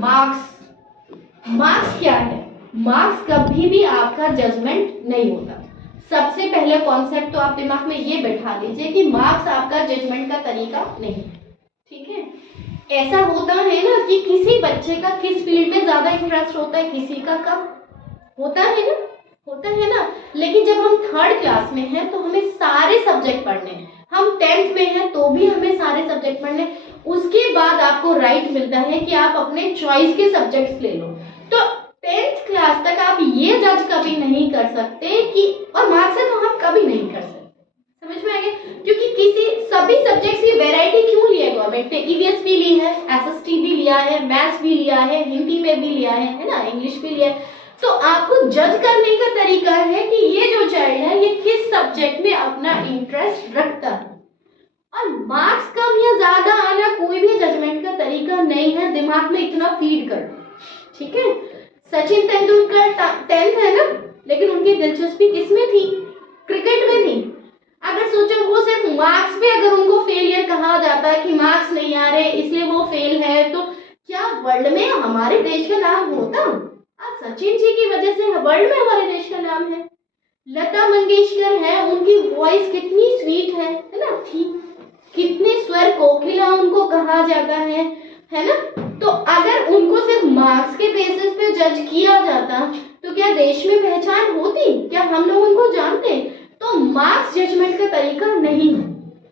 Marks क्या है? Marks कभी भी आपका जजमेंट नहीं होता। सबसे पहले कॉन्सेप्ट तो आप दिमाग में ये बैठा लीजिए कि मार्क्स आपका जजमेंट का तरीका नहीं है, ठीक है। ऐसा होता है ना कि किसी बच्चे का किस फील्ड में ज्यादा इंटरेस्ट होता है, किसी का कम होता है ना। लेकिन जब हम 3rd क्लास में हैं तो हमें सारे सब्जेक्ट पढ़ने हैं, हम 10th में हैं तो भी हमें सारे सब्जेक्ट पढ़ने। उसके बाद आपको राइट मिलता है कि आप अपने चॉइस के सब्जेक्ट्स ले लो। तो 10th क्लास तक आप ये जज कभी नहीं कर सकते कि, और मार्क्स से तो हम कभी नहीं कर सकते, समझ में आ गया? क्योंकि सभी सब्जेक्ट्स की वैरायटी क्यों ली है गवर्नमेंट ने? ईवीएस भी ली है, एसएसटी भी लिया है, मैथ्स भी लिया है, हिंदी में भी लिया है ना, इंग्लिश भी लिया है। तो आपको जज करने का तरीका है कि ये जो चाइल्ड है ये किस सब्जेक्ट में अपना इंटरेस्ट रखता है। और मार्क्स कम या ज्यादा आना कोई भी जजमेंट का तरीका नहीं है, दिमाग में इतना फीड कर, ठीक है। सचिन तेंदुलकर 10th है ना, लेकिन उनकी दिलचस्पी किसमें थी? क्रिकेट में थी। अगर सोचो वो सिर्फ मार्क्स पे अगर उनको फेलियर कहा जाता है कि मार्क्स नहीं आ रहे इसलिए वो फेल है, तो क्या वर्ल्ड में हमारे देश का नाम होता? आज सचिन जी की वजह से वर्ल्ड में हमारे देश का नाम है। लता मंगेशकर है, उनकी वॉइस कितनी स्वीट है ना, थी, कितने स्वर कोकिला उनको कहा जाता है ना। तो अगर उनको सिर्फ मार्क्स के बेसिस पे जज किया जाता तो क्या देश में पहचान होती? क्या हम लोग उनको जानते? तो मार्क्स जजमेंट का तरीका नहीं है,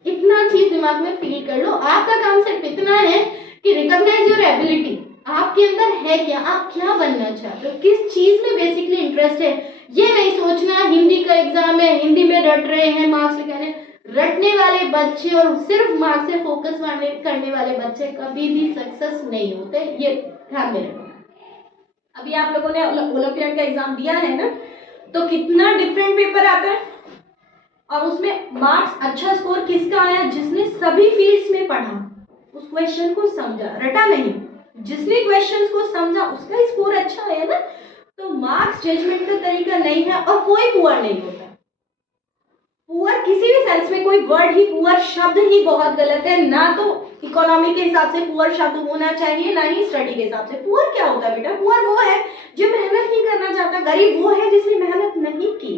इतना चीज दिमाग में फील कर लो। आपका काम सिर्फ इतना है कि रिकॉग्नाइज योर एबिलिटी, आपके अंदर है क्या, आप क्या बनना चाहते हो, किस चीज में बेसिकली इंटरेस्ट है। ये नहीं सोचना हिंदी का एग्जाम है, हिंदी में रट रहे हैं, मार्क्स लिखाने। रटने वाले बच्चे और सिर्फ मार्क्स से फोकस करने वाले बच्चे कभी भी सक्सेस नहीं होते, ये ध्यान में रखना। अभी आप लोगों ने ओलंपियाड का एग्जाम दिया है ना, तो कितना डिफरेंट पेपर आता है, और उसमें मार्क्स अच्छा स्कोर किसका आया? जिसने सभी फील्ड्स में पढ़ा, उस क्वेश्चन को समझा, रटा नहीं, जिसने क्वेश्चंस को समझा उसका ही स्कोर अच्छा आया ना। तो मार्क्स जजमेंट का तरीका नहीं है, और कोई पुअर नहीं होता। पुअर किसी भी सेंस में, कोई वर्ड ही, पुअर शब्द ही बहुत गलत है। ना तो इकोनॉमी के हिसाब से पुअर शब्द होना चाहिए, ना ही स्टडी के हिसाब से। पुअर क्या होता है बेटा? पुअर वो है जो मेहनत नहीं करना चाहता। गरीब वो है जिसने मेहनत नहीं की।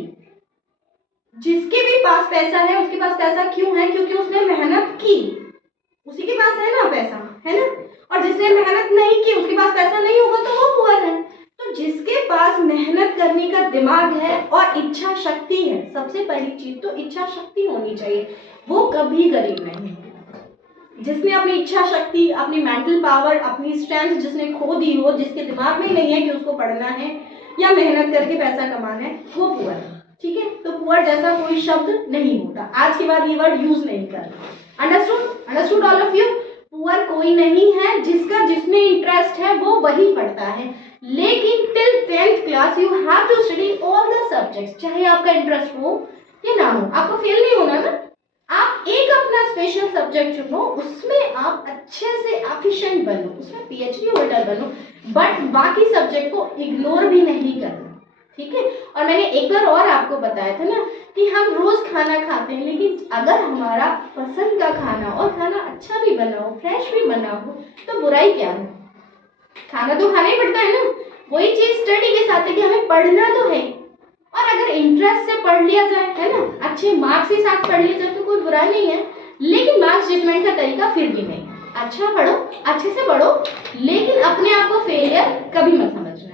जिसके भी पास पैसा है, उसके पास पैसा क्यों है? क्योंकि उसने मेहनत की, उसी के पास है ना पैसा, है ना। और जिसने मेहनत नहीं की उसके पास पैसा नहीं होगा तो वो पुअर है। तो जिसके पास मेहनत करने का दिमाग है और इच्छा शक्ति है, सबसे पहली चीज तो इच्छा शक्ति होनी चाहिए, वो कभी गरीब नहीं। जिसने अपनी इच्छा शक्ति, अपनी मेंटल पावर, अपनी स्ट्रेंथ जिसने खो दी हो, जिसके दिमाग में नहीं है कि उसको पढ़ना है या मेहनत करके पैसा कमाना है, वो पुअर है, ठीक है। तो पुअर जैसा कोई शब्द नहीं होता, आज के बाद ये वर्ड यूज नहीं करना। Understood all of you? Poor कोई नहीं है, जिसका जिसमें इंटरेस्ट है वो वही पढ़ता है। लेकिन टिल 10th class you have to study all the subjects, चाहे आपका इंटरेस्ट हो या ना हो, आपको फेल नहीं होना ना। आप एक अपना स्पेशल सब्जेक्ट चुनो, उसमें आप अच्छे से एफिशिएंट बनो, उसमें पीएचडी होल्डर बनो, बट बाकी सब्जेक्ट को इग्नोर भी नहीं करना, ठीक है। और मैंने एक बार और आपको बताया था ना कि हम रोज खाना खाते हैं, लेकिन अगर हमारा पसंद का खाना और खाना अच्छा भी बना हो, फ्रेश भी बना हो, तो बुराई क्या है? खाना तो खाना ही पड़ता है ना। वही चीज स्टडी के साथ है कि हमें पढ़ना तो है, और अगर इंटरेस्ट से पढ़ लिया जाए, है ना, अच्छे मार्क्स के साथ पढ़ लिया जाए तो कोई बुरा नहीं है। लेकिन मार्क्स जजमेंट का तरीका फिर भी नहीं। अच्छा पढ़ो, अच्छे से पढ़ो, लेकिन अपने आप को फेलियर कभी मत समझना।